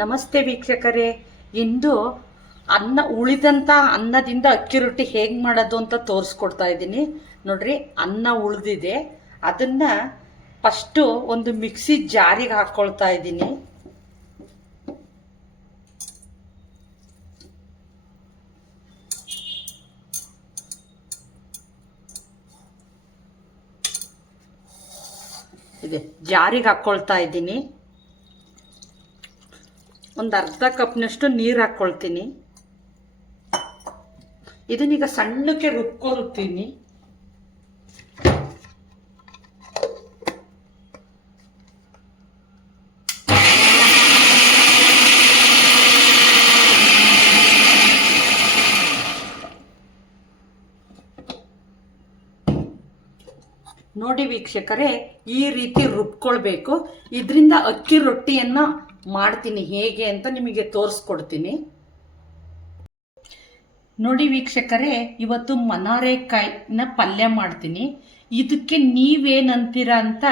ನಮಸ್ತೆ ವೀಕ್ಷಕರೇ. ಇಂದು ಉಳಿದಂಥ ಅನ್ನದಿಂದ ಅಕ್ಕಿ ರೊಟ್ಟಿ ಹೇಗೆ ಮಾಡೋದು ಅಂತ ತೋರಿಸ್ಕೊಡ್ತಾ ಇದ್ದೀನಿ. ನೋಡ್ರಿ, ಅನ್ನ ಉಳಿದಿದೆ, ಅದನ್ನು ಫಸ್ಟು ಒಂದು ಮಿಕ್ಸಿ ಜಾರಿಗೆ ಹಾಕ್ಕೊಳ್ತಾ ಇದ್ದೀನಿ. ಇದೆ, ಜಾರಿಗೆ ಹಾಕ್ಕೊಳ್ತಾ ಇದ್ದೀನಿ. ಒಂದು ಅರ್ಧ ಕಪ್ನಷ್ಟು ನೀರು ಹಾಕ್ಕೊಳ್ತೀನಿ. ಇದನ್ನೀಗ ಸಣ್ಣಕ್ಕೆ ರುಬ್ಕೊಳ್ತೀನಿ. ನೋಡಿ ವೀಕ್ಷಕರೇ, ಈ ರೀತಿ ರುಬ್ಕೊಳ್ಬೇಕು. ಇದರಿಂದ ಅಕ್ಕಿ ರೊಟ್ಟಿಯನ್ನು ಮಾಡ್ತೀನಿ ಹೇಗೆ ಅಂತ ನಿಮಗೆ ತೋರಿಸ್ಕೊಡ್ತೀನಿ. ನೋಡಿ ವೀಕ್ಷಕರೇ, ಇವತ್ತು ಮನಾರೆಕಾಯಿನ ಪಲ್ಯ ಮಾಡ್ತೀನಿ. ಇದಕ್ಕೆ ನೀವೇನಂತೀರ ಅಂತ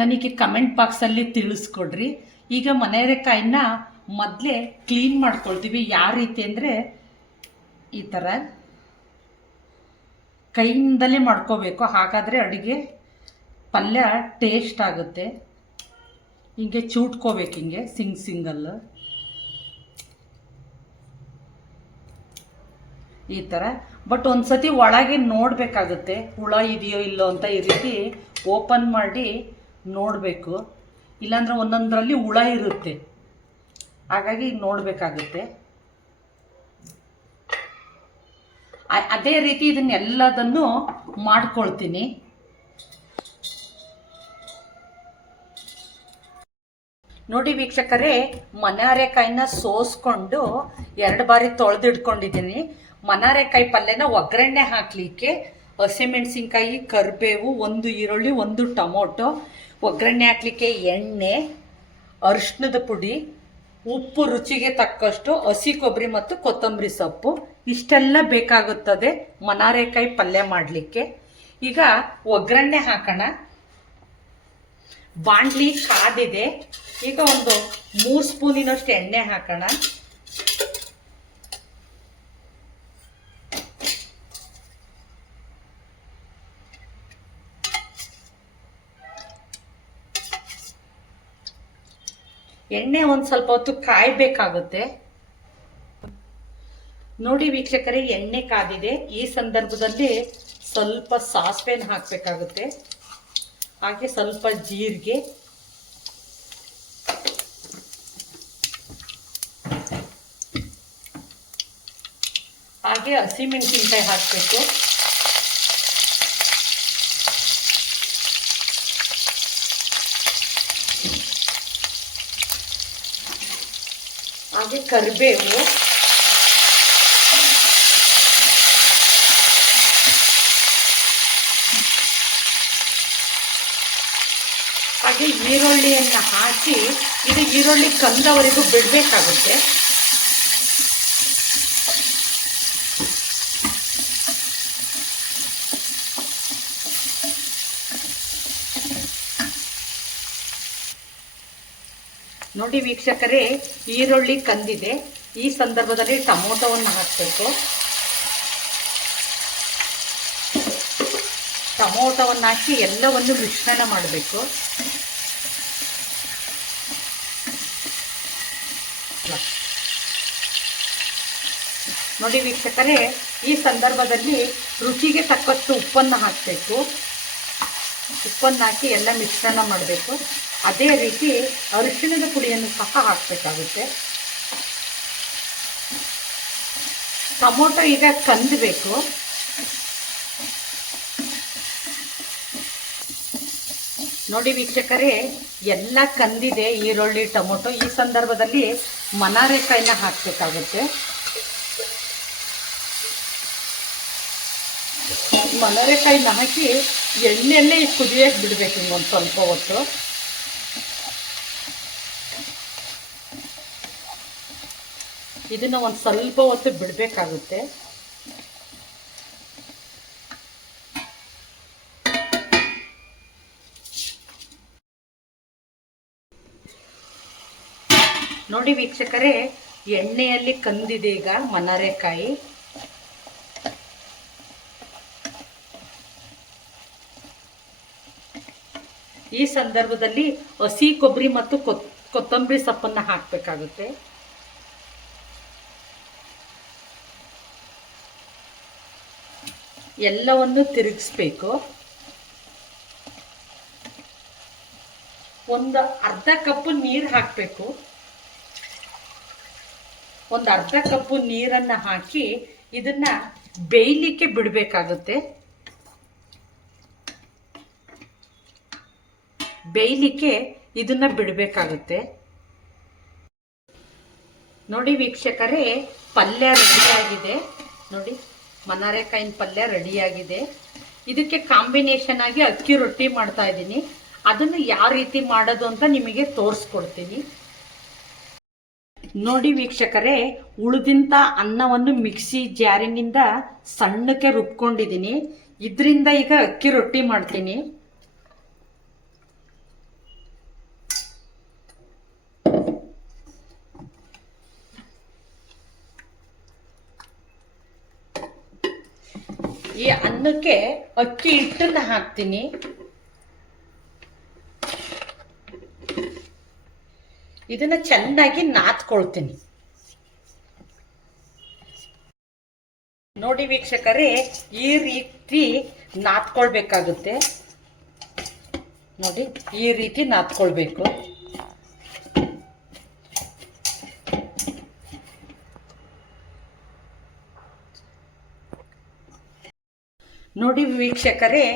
ನನಗೆ ಕಮೆಂಟ್ ಬಾಕ್ಸಲ್ಲಿ ತಿಳಿಸ್ಕೊಡ್ರಿ. ಈಗ ಮನಾರೆಕಾಯಿನ ಮೊದಲೇ ಕ್ಲೀನ್ ಮಾಡ್ಕೊಳ್ತೀವಿ. ಯಾವ ರೀತಿ ಅಂದರೆ ಈ ಥರ ಕೈಯಿಂದಲೇ ಮಾಡ್ಕೋಬೇಕು, ಹಾಗಾದರೆ ಅಡುಗೆ ಪಲ್ಯ ಟೇಸ್ಟ್ ಆಗುತ್ತೆ. ಹಿಂಗೆ ಚೂಟ್ಕೋಬೇಕು, ಹಿಂಗೆ ಸಿಂಗಲ್ ಈ ಥರ. ಬಟ್ ಒಂದ್ಸತಿ ಒಳಗೆ ನೋಡಬೇಕಾಗುತ್ತೆ ಹುಳ ಇದೆಯೋ ಇಲ್ಲೋ ಅಂತ. ಈ ರೀತಿ ಓಪನ್ ಮಾಡಿ ನೋಡಬೇಕು, ಇಲ್ಲಾಂದ್ರೆ ಒಂದೊಂದರಲ್ಲಿ ಹುಳ ಇರುತ್ತೆ, ಹಾಗಾಗಿ ನೋಡಬೇಕಾಗುತ್ತೆ. ಅದೇ ರೀತಿ ಇದನ್ನೆಲ್ಲದನ್ನು ಮಾಡ್ಕೊಳ್ತೀನಿ. ನೋಡಿ ವೀಕ್ಷಕರೇ, ಮನಾರೆಕಾಯಿನ ಸೋಸ್ಕೊಂಡು 2 ಬಾರಿ ತೊಳೆದಿಡ್ಕೊಂಡಿದ್ದೀನಿ. ಮನಾರೆಕಾಯಿ ಪಲ್ಯನ ಒಗ್ಗರಣೆ ಹಾಕಲಿಕ್ಕೆ ಹಸಿಮೆಣಸಿನ್ಕಾಯಿ, ಕರಿಬೇವು, 1 ಈರುಳ್ಳಿ, 1 ಟೊಮೊಟೊ, ಒಗ್ಗರಣೆ ಹಾಕಲಿಕ್ಕೆ ಎಣ್ಣೆ, ಅರಿಶಿಣದ ಪುಡಿ, ಉಪ್ಪು ರುಚಿಗೆ ತಕ್ಕಷ್ಟು, ಹಸಿ ಕೊಬ್ಬರಿ ಮತ್ತು ಕೊತ್ತಂಬರಿ ಸೊಪ್ಪು, ಇಷ್ಟೆಲ್ಲ ಬೇಕಾಗುತ್ತದೆ ಮನಾರೆಕಾಯಿ ಪಲ್ಯ ಮಾಡಲಿಕ್ಕೆ. ಈಗ ಒಗ್ಗರಣೆ ಹಾಕೋಣ. ಬಾಣಲಿ ಕಾದಿದೆ. ಈಗ ಒಂದು 3 ಸ್ಪೂನಿನಷ್ಟು ಎಣ್ಣೆ ಹಾಕೋಣ. ಎಣ್ಣೆ ಒಂದು ಸ್ವಲ್ಪ ಹೊತ್ತು ಕಾಯಬೇಕಾಗುತ್ತೆ. ನೋಡಿ ವೀಕ್ಷಕರೇ, ಎಣ್ಣೆ ಕಾದಿದೆ. ಈ ಸಂದರ್ಭದಲ್ಲಿ ಸ್ವಲ್ಪ ಸಾಸಿವೆನ ಹಾಕಬೇಕಾಗುತ್ತೆ, ಹಾಗೆ ಸ್ವಲ್ಪ ಜೀರಿಗೆ, ಹಾಗೆ ಹಸಿಮೆಣಸಿನ್ಕಾಯಿ ಹಾಕಬೇಕು. ಹಾಗೆ ಕರಿಬೇವು, ಹಾಗೆ ಈರುಳ್ಳಿಯನ್ನು ಹಾಕಿ ಇದು ಈರುಳ್ಳಿ ಕಂದವರೆಗೂ ಬಿಡಬೇಕಾಗುತ್ತೆ. ನೋಡಿ ವೀಕ್ಷಕರೇ, ಈರುಳ್ಳಿ ಕಂದಿದೆ. ಈ ಸಂದರ್ಭದಲ್ಲಿ ಟೊಮೊಟೊವನ್ನು ಹಾಕಬೇಕು. ಟೊಮೊಟೊವನ್ನು ಹಾಕಿ ಎಲ್ಲವನ್ನು ಮಿಶ್ರಣ ಮಾಡಬೇಕು. ನೋಡಿ ವೀಕ್ಷಕರೇ, ಈ ಸಂದರ್ಭದಲ್ಲಿ ರುಚಿಗೆ ತಕ್ಕಷ್ಟು ಉಪ್ಪನ್ನು ಹಾಕಬೇಕು. ಉಪ್ಪನ್ನು ಹಾಕಿ ಎಲ್ಲ ಮಿಶ್ರಣ ಮಾಡಬೇಕು. ಅದೇ ರೀತಿ ಅರಿಶಿಣದ ಪುಡಿಯನ್ನು ಸಹ ಹಾಕಬೇಕಾಗುತ್ತೆ. ಟೊಮೊಟೊ ಈಗ ಕಂದಬೇಕು. ನೋಡಿ ವೀಕ್ಷಕರೇ, ಎಲ್ಲ ಕಂದಿದೆ ಈರುಳ್ಳಿ, ಟೊಮೊಟೊ. ಈ ಸಂದರ್ಭದಲ್ಲಿ ಮನಾರೆಕಾಯಿನ ಹಾಕಬೇಕಾಗುತ್ತೆ. ಮನಾರೆಕಾಯಿನ ಹಾಕಿ ಎಣ್ಣೆಯಲ್ಲೇ ಕುದಿಯಕ್ಕೆ ಬಿಡಬೇಕು ಒಂದು ಸ್ವಲ್ಪ ಹೊತ್ತು. ಇದನ್ನು ಒಂದು ಸ್ವಲ್ಪ ಹೊತ್ತು ಬಿಡಬೇಕಾಗುತ್ತೆ. ನೋಡಿ ವೀಕ್ಷಕರೇ, ಎಣ್ಣೆಯಲ್ಲಿ ಕಂದಿದೆ ಈಗ ಮನಾರೆಕಾಯಿ. ಈ ಸಂದರ್ಭದಲ್ಲಿ ಹಸಿ ಕೊಬ್ಬರಿ ಮತ್ತು ಕೊತ್ತಂಬರಿ ಸೊಪ್ಪನ್ನು ಹಾಕಬೇಕಾಗುತ್ತೆ. ಎಲ್ಲವನ್ನು ತಿರುಗಿಸ್ಬೇಕು. ಒಂದು ಅರ್ಧ ಕಪ್ಪು ನೀರು ಹಾಕಬೇಕು. ಒಂದು ಅರ್ಧ ಕಪ್ಪು ನೀರನ್ನು ಹಾಕಿ ಇದನ್ನ ಬೇಯಲಿಕ್ಕೆ ಬಿಡಬೇಕಾಗುತ್ತೆ. ಬೇಯಲಿಕ್ಕೆ ಇದನ್ನ ಬಿಡಬೇಕಾಗುತ್ತೆ. ನೋಡಿ ವೀಕ್ಷಕರೇ, ಪಲ್ಯ ರೆಡಿಯಾಗಿದೆ. ನೋಡಿ, ಮನಾರೆಕಾಯಿನ ಪಲ್ಯ ರೆಡಿಯಾಗಿದೆ. ಇದಕ್ಕೆ ಕಾಂಬಿನೇಷನ್ ಆಗಿ ಅಕ್ಕಿ ರೊಟ್ಟಿ ಮಾಡ್ತಾ ಇದ್ದೀನಿ. ಅದನ್ನು ಯಾವ ರೀತಿ ಮಾಡೋದು ಅಂತ ನಿಮಗೆ ತೋರಿಸ್ಕೊಡ್ತೀನಿ. ನೋಡಿ ವೀಕ್ಷಕರೇ, ಉಳಿದಿಂತ ಅನ್ನವನ್ನು ಮಿಕ್ಸಿ ಜಾರಿನಿಂದ ಸಣ್ಣಕ್ಕೆ ರುಬ್ಕೊಂಡಿದ್ದೀನಿ. ಇದರಿಂದ ಈಗ ಅಕ್ಕಿ ರೊಟ್ಟಿ ಮಾಡ್ತೀನಿ. ಈ ಅನ್ನಕ್ಕೆ ಅಕ್ಕಿ ಹಿಟ್ಟನ್ನು ಹಾಕ್ತೀನಿ. ಇದನ್ನ ಚೆನ್ನಾಗಿ ನಾದ್ಕೊಳ್ತೀನಿ. ನೋಡಿ ವೀಕ್ಷಕರೇ, ಈ ರೀತಿ ನಾದ್ಕೊಳ್ಬೇಕಾಗುತ್ತೆ. ನೋಡಿ, ಈ ರೀತಿ ನಾದ್ಕೊಳ್ಬೇಕು. ನೋಡಿ ವೀಕ್ಷಕರೇ,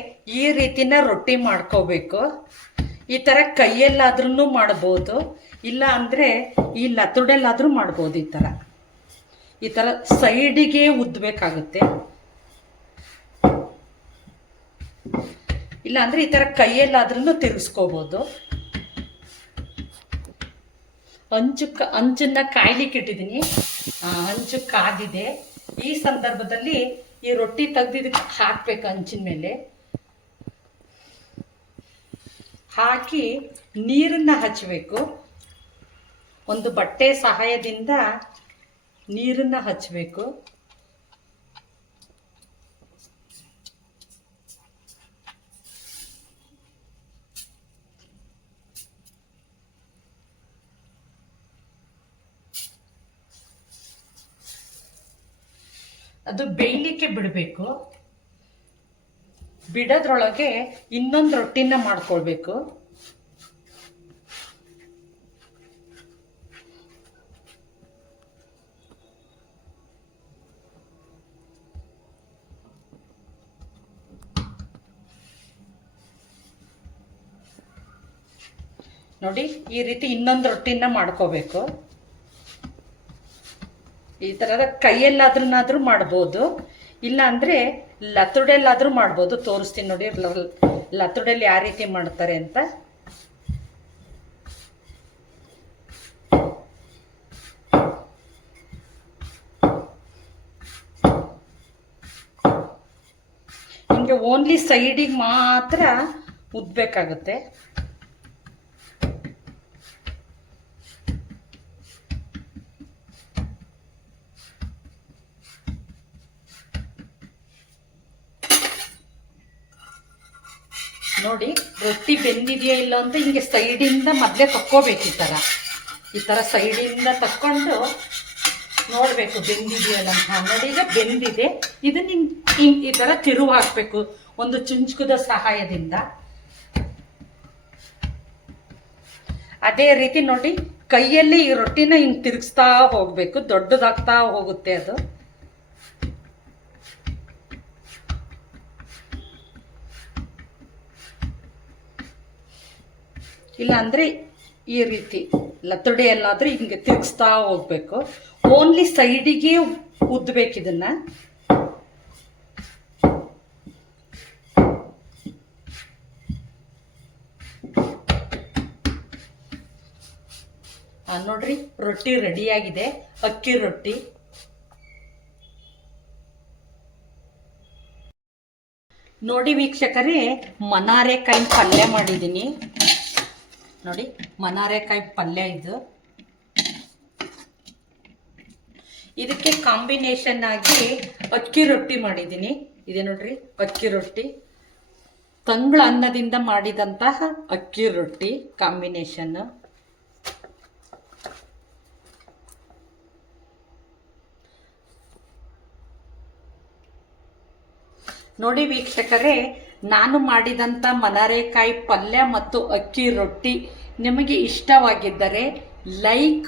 ಈ ರೀತಿನ ರೊಟ್ಟಿ ಮಾಡ್ಕೋಬೇಕು. ಈ ಥರ ಕೈಯಲ್ಲಾದ್ರೂ ಮಾಡ್ಬೋದು, ಇಲ್ಲ ಅಂದರೆ ಈ ಲತುಡೆಲ್ಲಾದರೂ ಮಾಡ್ಬೋದು. ಈ ಥರ ಸೈಡಿಗೆ ಉದ್ದಬೇಕಾಗುತ್ತೆ. ಇಲ್ಲ ಅಂದರೆ ಈ ಥರ ಕೈಯಲ್ಲಾದ್ರೂ ತಿರುಗಿಸ್ಕೋಬೋದು. ಹಂಚನ್ನ ಕಾಯ್ಲಿಕ್ಕೆ ಇಟ್ಟಿದ್ದೀನಿ. ಹಂಚು ಕಾದಿದೆ. ಈ ಸಂದರ್ಭದಲ್ಲಿ ಈ ರೊಟ್ಟಿ ತೆಗ್ದಿದ್ದಕ್ಕೆ ಹಾಕ್ಬೇಕು. ಹಂಚಿನ ಮೇಲೆ ಹಾಕಿ ನೀರನ್ನು ಹಚ್ಚಬೇಕು. ಒಂದು ಬಟ್ಟೆ ಸಹಾಯದಿಂದ ನೀರನ್ನು ಹಚ್ಚಬೇಕು. ಅದು ಬೇಯಲಿಕ್ಕೆ ಬಿಡಬೇಕು. ಬಿಡೋದ್ರೊಳಗೆ ಇನ್ನೊಂದು ರೊಟ್ಟಿನ ಮಾಡ್ಕೊಳ್ಬೇಕು. ನೋಡಿ, ಈ ರೀತಿ ಇನ್ನೊಂದು ರೊಟ್ಟಿನ ಮಾಡ್ಕೋಬೇಕು. ಈ ಥರದ ಕೈಯಲ್ಲಾದ್ರೂ ಮಾಡ್ಬೋದು, ಇಲ್ಲ ಅಂದರೆ ಲತುಡೆಲ್ಲಾದ್ರೂ ಮಾಡ್ಬೋದು. ತೋರಿಸ್ತೀನಿ ನೋಡಿ, ಲತುಡೆಲ್ಲಿ ಯಾವ ರೀತಿ ಮಾಡ್ತಾರೆ ಅಂತ. ಹಿಂಗೆ ಓನ್ಲಿ ಸೈಡಿಗೆ ಮಾತ್ರ ಉದ್ಬೇಕಾಗುತ್ತೆ. ನೋಡಿ, ರೊಟ್ಟಿ ಬೆಂದಿದೆಯಾ ಇಲ್ಲ ಅಂತ ಹಿಂಗೆ ಸೈಡಿಂದ ಮೊದಲೇ ತಕ್ಕೋಬೇಕು. ಈ ಥರ ಸೈಡಿಂದ ತಕ್ಕೊಂಡು ನೋಡಬೇಕು ಬೆಂದಿದೆಯಲ್ಲ ಅಂತ. ನೋಡಿ, ಈಗ ಬೆಂದಿದೆ. ಇದನ್ನ ಈ ಥರ ತಿರುವು ಹಾಕಬೇಕು ಒಂದು ಚುಂಚುಕದ ಸಹಾಯದಿಂದ. ಅದೇ ರೀತಿ ನೋಡಿ, ಕೈಯಲ್ಲಿ ಈ ರೊಟ್ಟಿನ ಹಿಂಗೆ ತಿರುಗಿಸ್ತಾ ಹೋಗಬೇಕು. ದೊಡ್ಡದಾಗ್ತಾ ಹೋಗುತ್ತೆ ಅದು. ಇಲ್ಲ ಅಂದರೆ ಈ ರೀತಿ ಲತುಡೆ ಎಲ್ಲಾದರೂ ಹಿಂಗೆ ತಿರುಗಿಸ್ತಾ ಹೋಗ್ಬೇಕು. ಓನ್ಲಿ ಸೈಡಿಗೆ ಉದ್ದಬೇಕು ಇದನ್ನ. ನೋಡ್ರಿ, ರೊಟ್ಟಿ ರೆಡಿಯಾಗಿದೆ. ಅಕ್ಕಿ ರೊಟ್ಟಿ. ನೋಡಿ ವೀಕ್ಷಕರೇ, ಮನಾರೆಕಾಯಿ ಪಲ್ಯ ಮಾಡಿದ್ದೀನಿ. ನೋಡಿ, ಮನಾರೆಕಾಯಿ ಪಲ್ಯ ಇದು. ಇದಕ್ಕೆ ಕಾಂಬಿನೇಷನ್ ಆಗಿ ಅಕ್ಕಿ ರೊಟ್ಟಿ ಮಾಡಿದ್ದೀನಿ. ಇದೆ ನೋಡ್ರಿ ಅಕ್ಕಿ ರೊಟ್ಟಿ, ತಂಗಳ ಅನ್ನದಿಂದ ಮಾಡಿದಂತಹ ಅಕ್ಕಿ ರೊಟ್ಟಿ ಕಾಂಬಿನೇಷನ್. ನೋಡಿ ವೀಕ್ಷಕರೇ, ನಾನು ಮಾಡಿದಂಥ ಮನರೆಕಾಯಿ ಪಲ್ಯ ಮತ್ತು ಅಕ್ಕಿ ರೊಟ್ಟಿ ನಿಮಗೆ ಇಷ್ಟವಾಗಿದ್ದರೆ like,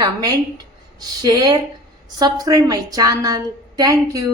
comment, share, subscribe my channel. Thank you.